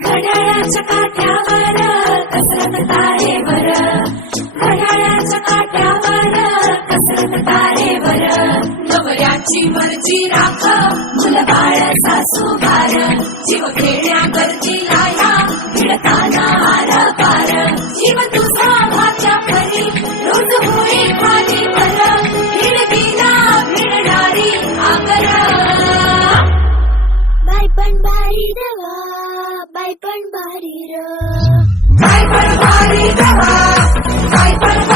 घड्याळाच्या काट्यावर कसरत तारेवर, घड्याळाच्या काट्यावर कसरत तारेवर. नवऱ्याची मर्जी राख मुलबाळ सासूबार, जीव खेळण्या गरजीला या भिडताना आर पार. जीव तुझा भाच्या परी रोज होई खाली पर, भिडकीला भिडणारी आगर. बाई पण बारी देवा, बाई पण बारी र, बाई पण भारी देवा, बाई पण